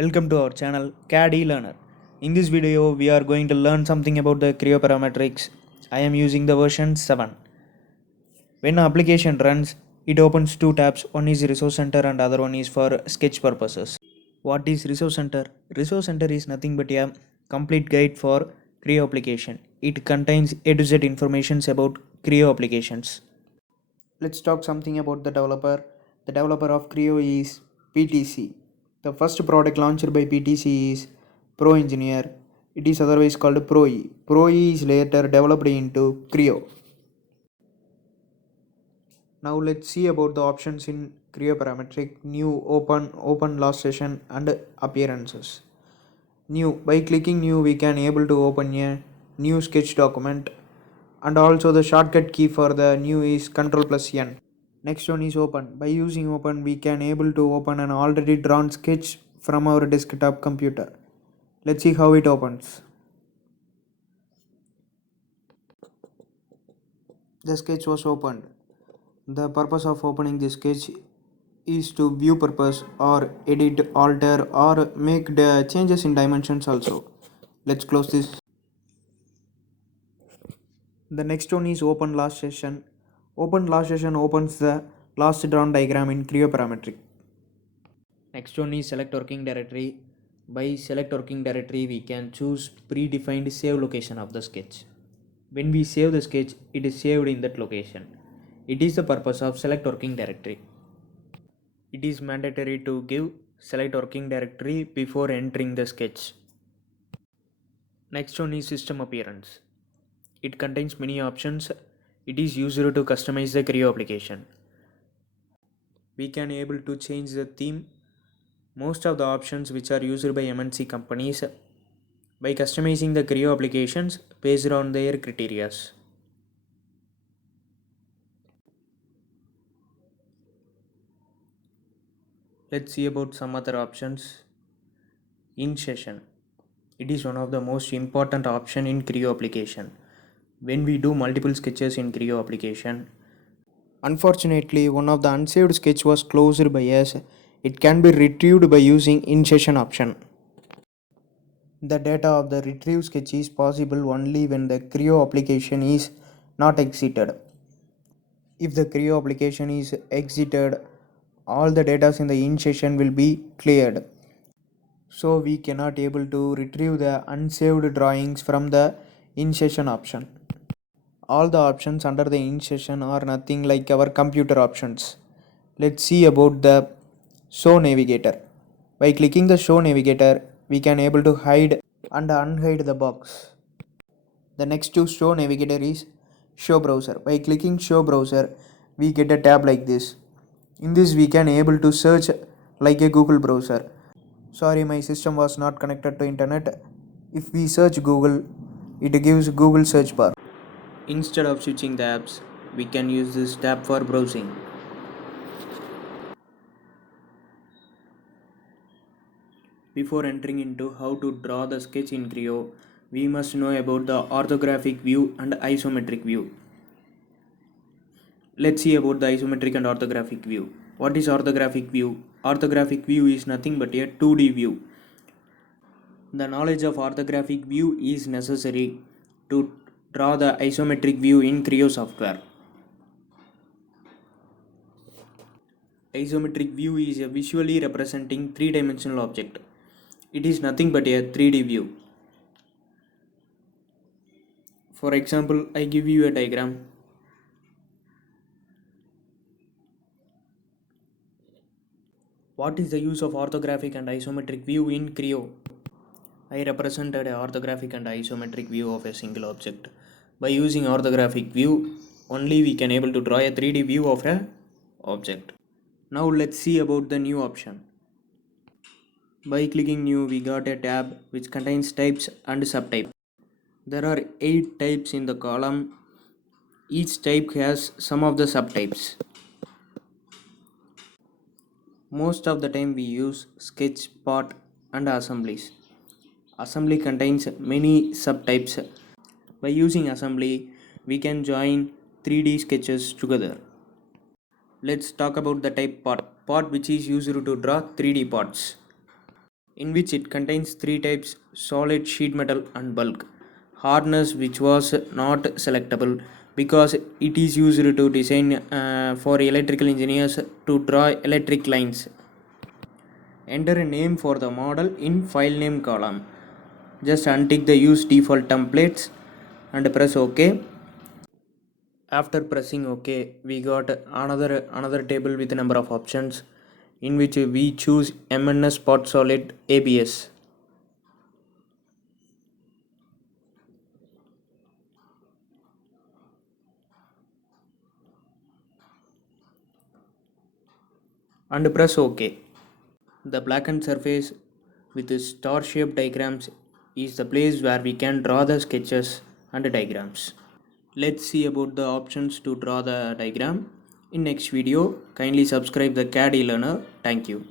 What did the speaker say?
Welcome to our channel CAD eLearner. In this video, we are going to learn something about the Creo parametrics. I am using the version 7. When an application runs, it opens two tabs. One is Resource Center and other one is for sketch purposes. What is Resource Center? Resource Center is nothing but a complete guide for Creo application. It contains A to Z information about Creo applications. Let's talk something about the developer. The developer of Creo is PTC. The first product launched by PTC is Pro Engineer. It is otherwise called ProE. ProE is later developed into Creo. Now let's see about the options in Creo parametric: new, open last session, and appearances. New. By clicking new, we can able to open a new sketch document, and also the shortcut key for the new is Ctrl+N. Next one is open. By using open, we can able to open an already drawn sketch from our desktop computer. Let's see how it opens. The sketch was opened. The purpose of opening the sketch is to view purpose or edit, alter or make the changes in dimensions also. Let's close this. The next one is open last session. Open last session opens the last drawn diagram in Creo parametric. Next one is select working directory. By select working directory, we can choose predefined save location of the sketch. When we save the sketch, it is saved in that location. It is the purpose of select working directory. It is mandatory to give select working directory before entering the sketch. Next one is system appearance. It contains many options. It is used to customize the Creo application. We can able to change the theme. Most of the options which are used by MNC companies by customizing the Creo applications based on their criteria. Let's see about some other options. In session. It is one of the most important option in Creo application. When we do multiple sketches in Creo application, unfortunately one of the unsaved sketch was closed by us. It can be retrieved by using in session option. The data of the retrieve sketch is possible only when the Creo application is not exited. If the Creo application is exited, all the data in the in session will be cleared. So we cannot able to retrieve the unsaved drawings from the in session option. All the options under the in session are nothing like our computer options. Let's see about the show navigator. By clicking the show navigator, we can able to hide and unhide the box. The next to show navigator is show browser. By clicking show browser, we get a tab like this. In this we can able to search like a Google browser. Sorry, my system was not connected to internet. If we search Google, it gives Google search bar. Instead of switching the apps, we can use this tab for browsing. Before entering into how to draw the sketch in Creo, we must know about the orthographic view and isometric view. Let's see about the isometric and orthographic view. What is orthographic view? Orthographic view is nothing but a 2D view. The knowledge of orthographic view is necessary to draw the isometric view in Creo software. Isometric view is a visually representing three-dimensional object. It is nothing but a 3D view. For example, I give you a diagram. What is the use of orthographic and isometric view in Creo? I represented a orthographic and isometric view of a single object. By using orthographic view, only we can able to draw a 3D view of a object. Now let's see about the new option. By clicking new, we got a tab which contains types and subtypes. There are 8 types in the column. Each type has some of the subtypes. Most of the time we use sketch, part and assemblies. Assembly contains many subtypes. By using assembly, we can join 3D sketches together. Let's talk about the type part which is used to draw 3D parts. in which it contains three types: solid, sheet metal, and bulk. Hardness, which was not selectable because it is used to design for electrical engineers to draw electric lines. Enter a name for the model in file name column. Just untick the use default templates and press OK. After pressing OK, we got another table with a number of options in which we choose MNS Spot Solid ABS. And press OK. The blackened surface with the star-shaped diagrams is the place where we can draw the sketches and diagrams. Let's see about the options to draw the diagram in next video. Kindly subscribe the CAD e-learner. Thank you.